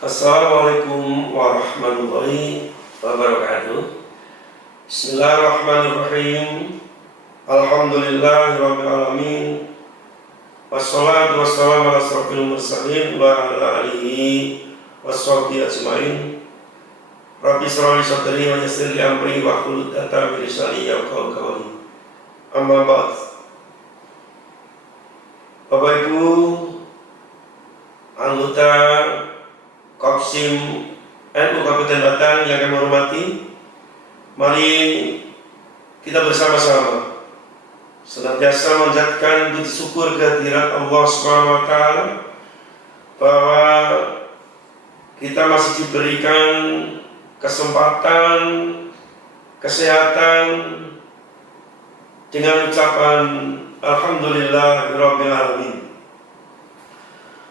Assalamualaikum warahmatullahi wabarakatuh. Bismillahirrahmanirrahim. Alhamdulillahirabbil alamin. Wassalatu wassalamu ala asrofil mursalin wa ala alihi washabbihi ajmain. Rabbi shrah li sadri wa yassir li amri wa hlul 'uqdatam min lisani yafqahu qawli. Amma ba'd. Bapak Ibu anggota Kopsim NU Kabupaten Batang yang kami hormati, mari kita bersama-sama senantiasa menjadikan puji syukur kehadirat Allah SWT bahwa kita masih diberikan kesempatan, kesehatan dengan ucapan Alhamdulillahirabbil alamin.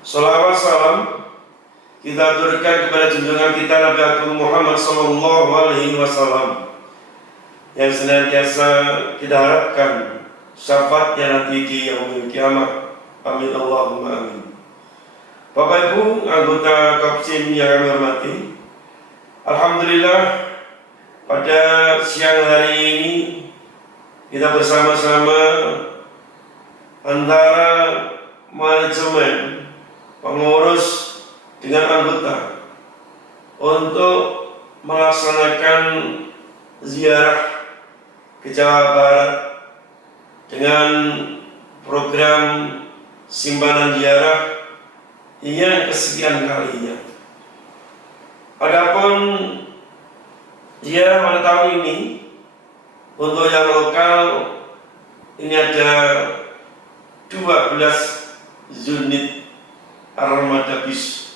Shalawat salam kita aturkan kepada junjungan kita Nabi Agung Muhammad Sallallahu Alaihi Wasallam yang senantiasa kita harapkan syafaatnya nanti di yaumil kiamat. Amin Allahumma amin. Bapak Ibu anggota Kopsim yang kami hormati, alhamdulillah pada siang hari ini kita bersama-sama antara manajemen, pengurus dengan anggota untuk melaksanakan ziarah ke Jawa Barat dengan program simpanan ziarah yang kesekian kalinya. Adapun ziarah pada tahun ini untuk yang lokal ini ada 12 unit armada bis.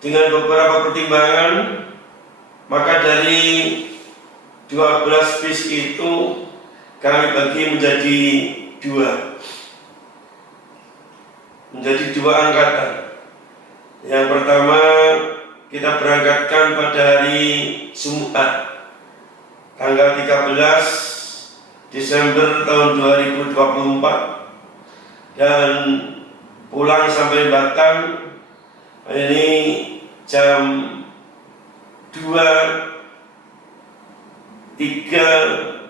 Dengan beberapa pertimbangan, maka dari 12 bis itu kami bagi menjadi dua angkatan. Yang pertama kita berangkatkan pada hari Jumat tanggal 13 Desember tahun 2024 dan pulang sampai Batang ini jam 2.03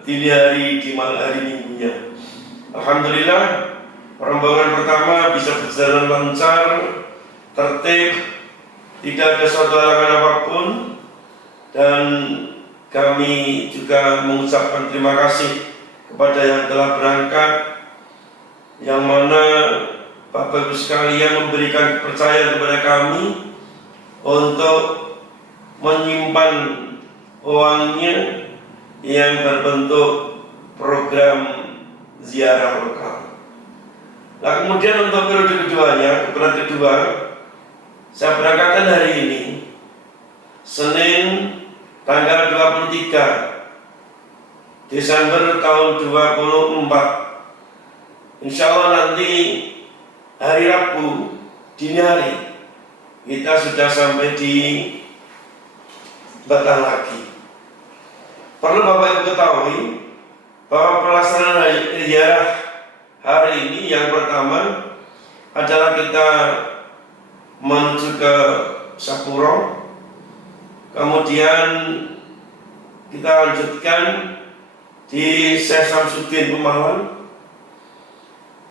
dini hari di malam hari minggunya. Alhamdulillah rombongan pertama bisa berjalan lancar, tertib, tidak ada suatu halangan apapun, dan kami juga mengucapkan terima kasih kepada yang telah berangkat, yang mana Bapak Ibu sekalian memberikan kepercayaan kepada kami untuk menyimpan uangnya yang berbentuk program ziarah lokal. Nah, kemudian untuk periode keduanya, kebetulan kedua, saya berangkatkan hari ini Senin tanggal 23 Desember tahun 2024. Insya Allah nanti hari Rabu dini hari kita sudah sampai di Batang lagi. Perlu Bapak Ibu ketahui bahwa pelaksanaan ziarah hari ini yang pertama adalah kita menuju ke Sapuro, kemudian kita lanjutkan di Syekh Samsudin Pemalang,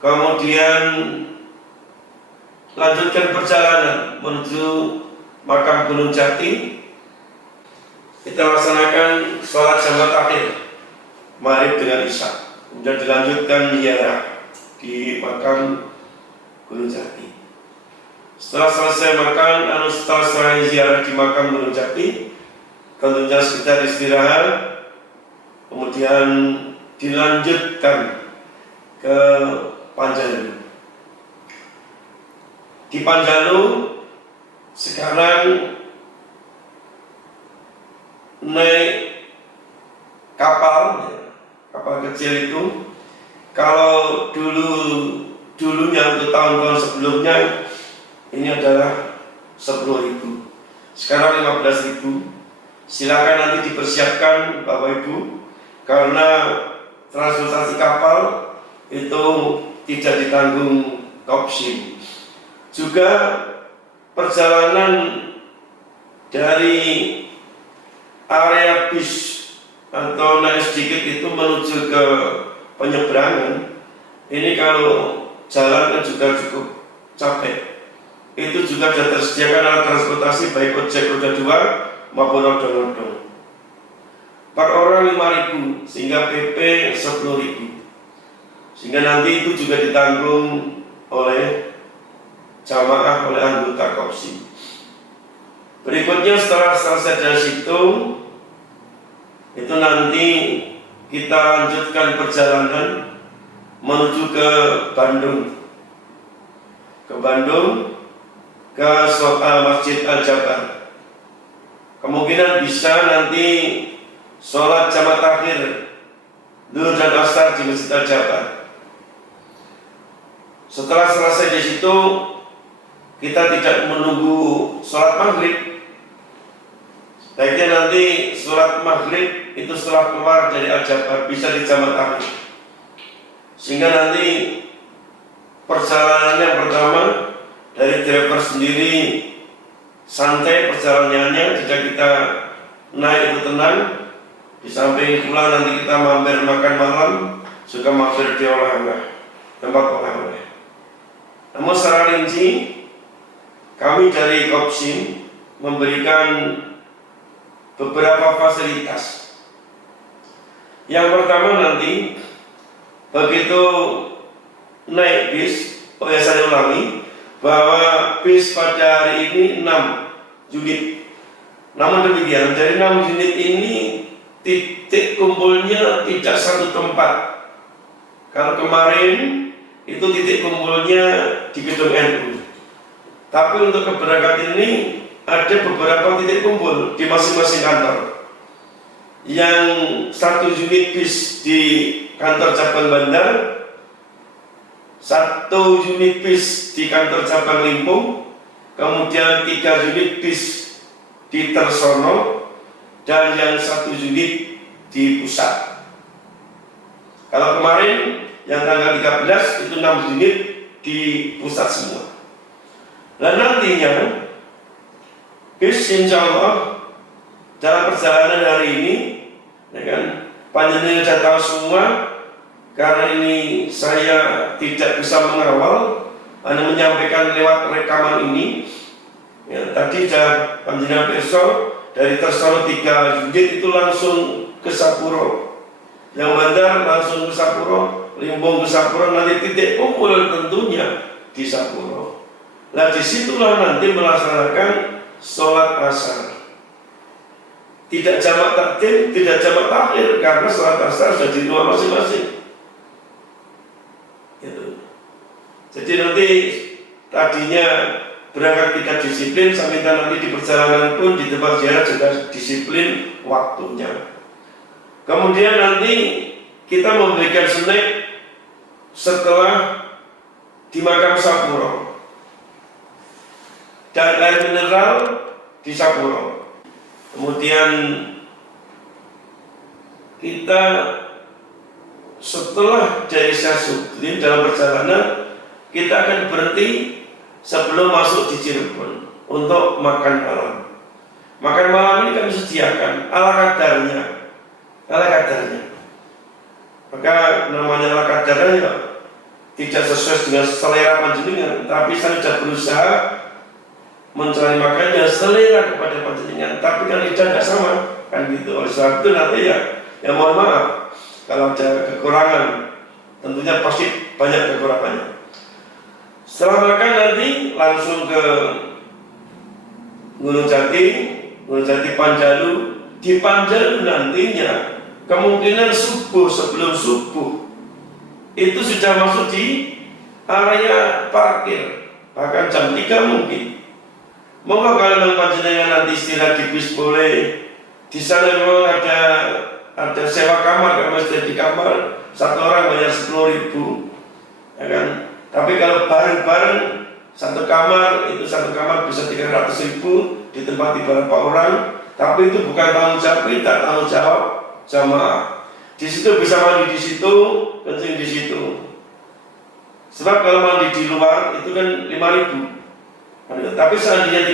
kemudian lanjutkan perjalanan menuju makam Gunung Jati. Kita laksanakan sholat jamaah akhir maghrib dengan isya, kemudian dilanjutkan ziarah di makam Gunung Jati. Setelah selesai setelah ziarah di makam Gunung Jati, tentunya sekitar istirahat, kemudian dilanjutkan ke Panjalu. Di Panjalu sekarang naik kapal kecil itu. Kalau dulunya untuk tahun-tahun sebelumnya ini adalah 10.000, sekarang 15.000. Silakan nanti dipersiapkan Bapak Ibu, karena transportasi kapal itu tidak ditanggung Kopsim. Juga perjalanan dari area bis atau naik sedikit itu menuju ke penyeberangan, ini kalau jalan kan juga cukup capek. Itu juga sudah tersediakan alat transportasi baik ojek roda 2 maupun odong-odong. Per orang 5.000 sehingga PP 10.000. Sehingga nanti itu juga ditanggung oleh jamaah, oleh anggota Kopsim. Berikutnya setelah selesai dari situ, itu nanti kita lanjutkan perjalanan menuju ke Bandung. Ke Bandung, ke Masjid Al-Jabar. Kemungkinan bisa nanti sholat jamaah takhir Zuhur dan Asar di Masjid Al-Jabar. Setelah selesai di situ, kita tidak menunggu sholat maghrib. Baiknya nanti sholat maghrib itu setelah keluar dari Al-Jabar bisa di jamaah takhir. Sehingga nanti perjalanan yang pertama dari driver sendiri santai perjalanannya, jika kita naik itu tenang. Di samping pula nanti kita mampir makan malam, juga mampir di oleh-oleh, tempat oleh-oleh. Namun secara rinci, kami dari Kopsim memberikan beberapa fasilitas. Yang pertama nanti, begitu naik bis, saya ulangi, bahwa bis pada hari ini 6 unit. Namun demikian, dari 6 unit ini titik kumpulnya tidak satu tempat. Kalau kemarin itu titik kumpulnya di gedung NU. Tapi untuk keberangkatan ini ada beberapa titik kumpul di masing-masing kantor. Yang 1 unit bis di kantor cabang Bandar, 1 unit bis di kantor cabang Limpung, kemudian 3 unit bis di Tersono, dan yang 1 unit di pusat. Kalau kemarin yang tanggal 13 itu 6 unit di pusat semua. Dan nantinya bis insya Allah dalam perjalanan hari ini, ya kan, panjenengan sudah tahu semua. Karena ini saya tidak bisa mengawal, hanya menyampaikan lewat rekaman ini. Ya, tadi sudah panjenengan besok dari Tersono 3 unit itu langsung ke Sapuro, yang Bandar langsung ke Sapuro, Limbong ke Sapuro, nanti titik kumpul tentunya di Sapuro. Nah disitulah nanti melaksanakan sholat asar. Tidak jamak takdim, tidak jamak takhir, karena sholat asar sudah di rumah masing-masing. Jadi nanti tadinya berangkat kita disiplin, sampai nanti di perjalanan pun di tempat ziarah juga disiplin waktunya. Kemudian nanti kita memberikan snack setelah di makam Sapuro dan air mineral di Sapuro. Kemudian kita setelah dari Syahsudin dalam perjalanan kita akan berhenti sebelum masuk di Cirebon untuk makan malam. Makan malam ini kami sediakan ala kadarnya. Maka namanya ala kadarnya tidak sesuai dengan selera panjenengan, tapi saya sudah berusaha mencari makannya selera kepada panjenengan, tapi kan lidah tidak sama, kan gitu. Oleh sebab itu nanti ya mohon maaf kalau ada kekurangan, tentunya pasti banyak kekurangannya. Setelah makan nanti langsung ke Gunung Jati Panjalu. Di Panjalu nantinya kemungkinan sebelum subuh itu sudah masuk di area parkir, bahkan jam 3 mungkin. Monggo kalau panjenengan nanti istirahat di bis boleh. Di sana memang ada sewa kamar, kami sudah di kamar, 1 orang bayar 10.000, ya kan? Tapi kalau bareng-bareng 1 kamar, itu 1 kamar bisa 300.000 ditempati beberapa orang. Tapi itu bukan tanggung jawab kita, tanggung jawab jamaah. Di situ bisa mandi di situ, kencing di situ. Sebab kalau mandi di luar itu kan 5.000. Tapi seandainya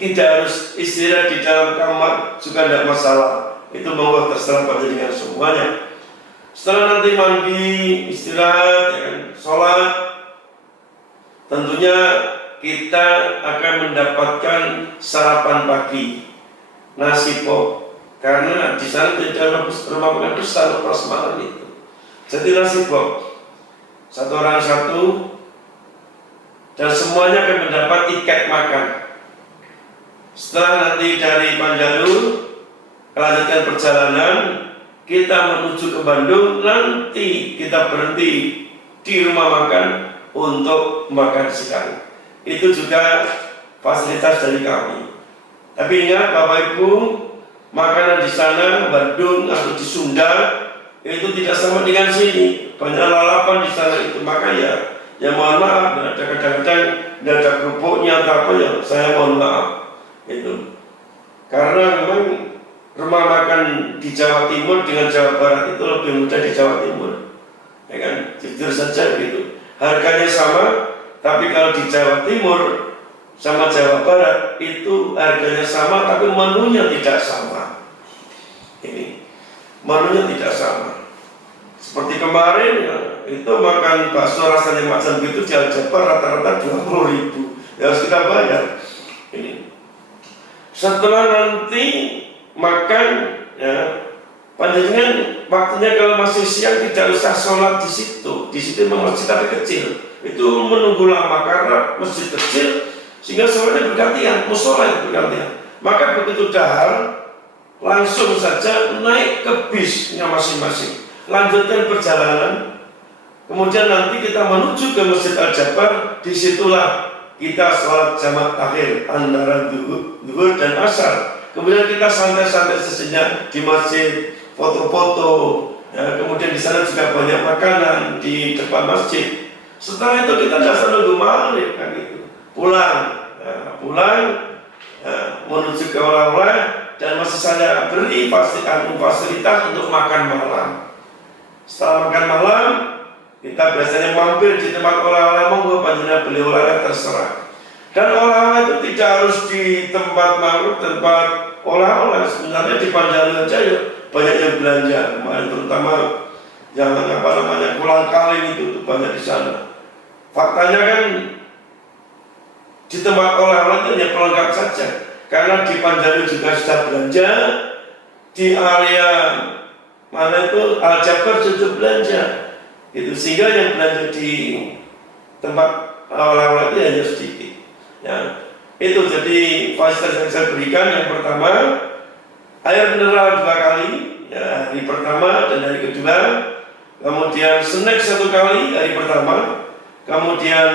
tidak harus istirahat di dalam kamar juga tidak masalah. Itu monggo terserah panjenengan semuanya. Setelah nanti mandi, istirahat, ya kan, sholat, tentunya kita akan mendapatkan sarapan pagi, nasi pop, karena di sana tidak ada rumah makan besar prasmanan itu. Jadi nasi pop, satu orang satu, dan semuanya akan mendapat tiket makan. Setelah nanti dari Panjalu melanjutkan perjalanan, kita menuju ke Bandung, nanti kita berhenti di rumah makan untuk makan siang. Itu juga fasilitas dari kami. Tapi ingat Bapak Ibu, makanan di sana, Bandung atau di Sunda, itu tidak sama dengan sini. Banyak lalapan di sana itu, maka ya mohon maaf, ada kadang-kadang tidak ada kerupuknya atau apa ya, saya mohon maaf itu. Karena memang rumah makan di Jawa Timur dengan Jawa Barat itu lebih mudah di Jawa Timur, ya kan, jujur saja gitu. Harganya sama, tapi kalau di Jawa Timur sama Jawa Barat itu harganya sama, tapi menunya tidak sama. Ini menunya tidak sama. Seperti kemarin ya, itu makan bakso rasanya macam itu di Aljabar rata-rata 20.000, ya harus kita bayar. Ini setelah nanti makan, ya panjenengan waktunya kalau masih siang tidak usah sholat di situ. Di situ memang masjid tapi kecil, itu menunggu lama karena masjid kecil sehingga sholatnya bergantian, musola bergantian. Maka begitu dahar langsung saja naik ke bisnya masing-masing, lanjutkan perjalanan. Kemudian nanti kita menuju ke Masjid Al-Jabar. Disitulah kita sholat jamaah akhir antara zuhur dan asar. Kemudian kita santai-santai sejenak di masjid, foto-foto. Ya, kemudian di sana juga banyak makanan di depan masjid. Setelah itu kita tidak usah nunggu maghrib kan gitu. Pulang, menuju ke oleh-oleh, dan masih saya beri fasilitas untuk makan malam. Setelah makan malam, kita biasanya mampir di tempat oleh-oleh, monggo panjenengan beli oleh-oleh terserah. Dan oleh-oleh itu tidak harus di tempat oleh-oleh. Sebenarnya di Panjalu aja ya banyak yang belanja, terutama yang kolang kaling itu banyak di sana. Faktanya kan di tempat oleh-oleh itu hanya pelengkap saja, karena di Panjalu juga sudah belanja, di area mana itu Aljabar sudah belanja, itu sehingga yang belanja di tempat oleh-oleh itu hanya sedikit. Ya, itu jadi fasilitas yang saya berikan. Yang pertama, air mineral 2 kali, ya, hari pertama dan hari kedua. Kemudian snack 1 kali hari pertama. Kemudian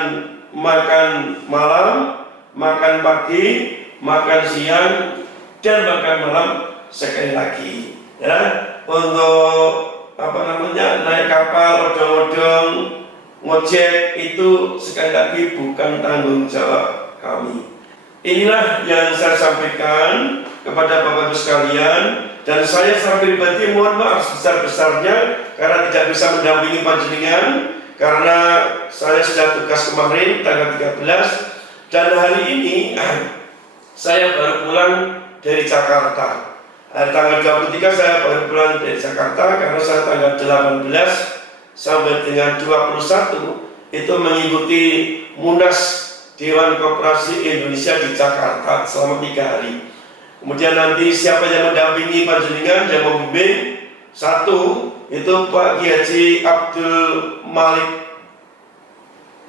makan malam, makan pagi, makan siang, dan makan malam sekali lagi. Ya, untuk naik kapal, odong-odong, ngojek itu sekali lagi bukan tanggung jawab kami. Inilah yang saya sampaikan kepada Bapak Ibu sekalian, dan saya secara pribadi mohon maaf sebesar-besarnya karena tidak bisa mendampingi panjenengan, karena saya sudah tugas kemarin tanggal 13, dan hari ini saya baru pulang dari Jakarta. Tanggal 23 saya baru pulang dari Jakarta karena saya tanggal 18 sampai dengan 21 itu mengikuti Munas Dewan Koperasi Indonesia di Jakarta selama 3 hari. Kemudian nanti siapa yang mendampingi panjenengan yang membimbing, 1 itu Pak Kiai Haji Abdul Malik.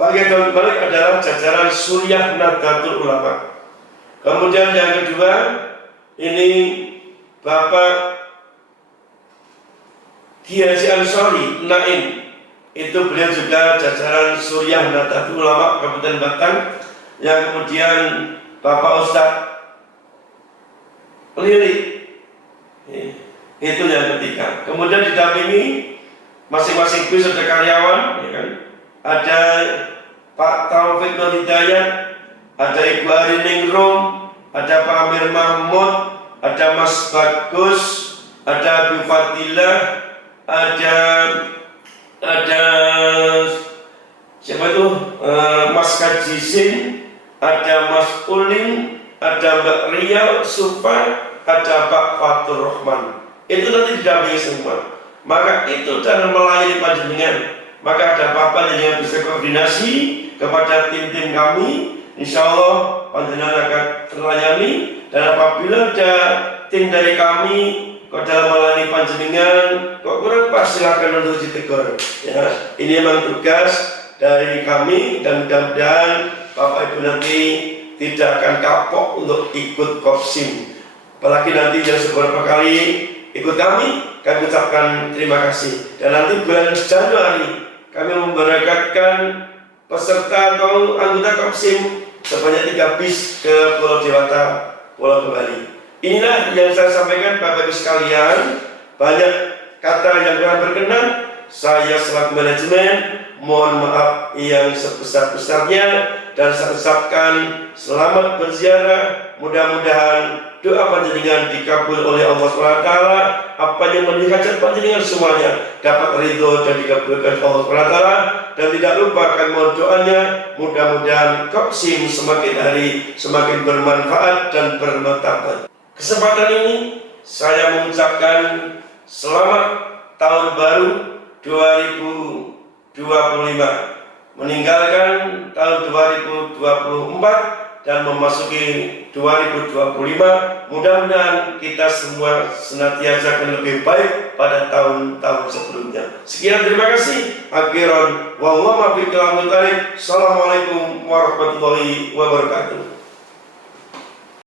Pak Kiai Abdul Malik adalah jajaran Suriah Nahdlatul Ulama. Kemudian yang kedua ini Bapak Kiai Haji Ansori Naim, itu beliau juga jajaran Suriah Nahdlatul Ulama Kabupaten Batang. Yang kemudian Bapak Ustadz Lirik, itu yang ketiga. Kemudian didampingi masing-masing bis ada karyawan, ya kan? Ada Pak Taufik Nur Hidayat, ada Ibu Arining Rum, ada Pak Amir Mahmud, ada Mas Bagus, ada Bu Fatilah, ada siapa itu, Mas Kajisin, ada Mas Ulin, ada Mbak Ria Sufa, ada Pak Fatur Rahman. Itu nanti didampingi semua. Maka itu cara melayani panjenengan. Maka ada apa-apa yang bisa koordinasi kepada tim-tim kami. Insya Allah panjenengan akan terlayani. Dan apabila ada tim dari kami kok dalam melayani panjenengan kok kurang pas, silakan untuk ditegur. Ya, ini memang tugas dari kami dan mudah-mudahan Bapak Ibu nanti tidak akan kapok untuk ikut Kopsim. Apalagi nanti yang beberapa kali ikut kami ucapkan terima kasih. Dan nanti bulan Januari kami memberangkatkan peserta atau anggota Kopsim sebanyak 3 bis ke Pulau Dewata, Pulau Bali. Inilah yang saya sampaikan Bapak Ibu sekalian. Banyak kata yang kurang berkenan, saya selaku manajemen mohon maaf yang sebesar-besarnya, dan saya ucapkan selamat berziarah. Mudah-mudahan doa panjenengan dikabul oleh Allah SWT. Apa yang menjadi hajat panjenengan semuanya dapat ridho dan dikabulkan Allah SWT. Dan tidak lupa kami mohon doanya, mudah-mudahan Kopsim semakin hari semakin bermanfaat dan bermartabat. Kesempatan ini saya mengucapkan selamat tahun baru 2025, meninggalkan tahun 2024 dan memasuki 2025. Mudah-mudahan kita semua senantiasa akan lebih baik pada tahun-tahun sebelumnya. Sekian, terima kasih. Akhiran wallahu muwaffiq ila aqwamit thoriq. Assalamualaikum warahmatullahi wabarakatuh.